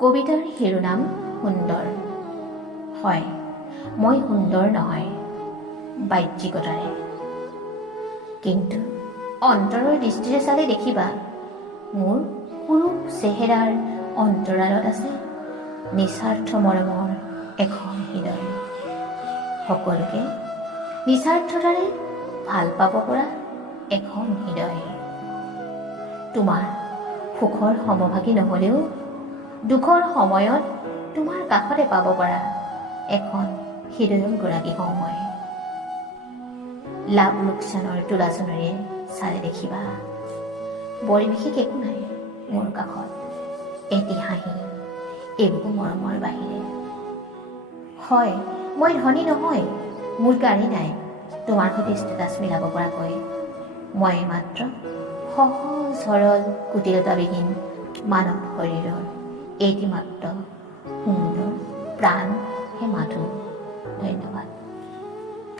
কবিতাৰ শিৰোনাম সুন্দৰ। হয়, মই সুন্দৰ নহয় বাহ্যিকতাৰে, কিন্তু অন্তৰৰ দৃষ্টিৰে চালে দেখিবা মোৰ কুৰূপ চেহেৰাৰ অন্তৰালত আছে নিস্বাৰ্থ মৰমৰ এখন হৃদয়। সকলোকে নিস্বাৰ্থতাৰে ভাল পাব পৰা এখন হৃদয়। তোমাৰ সুখৰ সমভাগী নহ'লেও দুখৰ সময়ত তোমাৰ কাষতে পাব পৰা এখন হৃদয়ৰ গৰাকী হওঁ মই। লাভ লোকচানৰ তোলাচনেৰে চালে দেখিবা বৰ বিশেষ একো নাই মোৰ কাষত, এটি হাঁহি এবুকু মৰমৰ বাহিৰে। হয়, মই ধনী নহয়, মোৰ গাড়ী নাই তোমাৰ সৈতে ষ্টেটাছ মিলাব পৰাকৈ। মই মাত্ৰ সহজ সৰল কুটিলতাবিহীন মানৱ শৰীৰৰ এটি মাত্ৰ সুন্দৰ প্ৰাণ হে মাথো। ধন্যবাদ।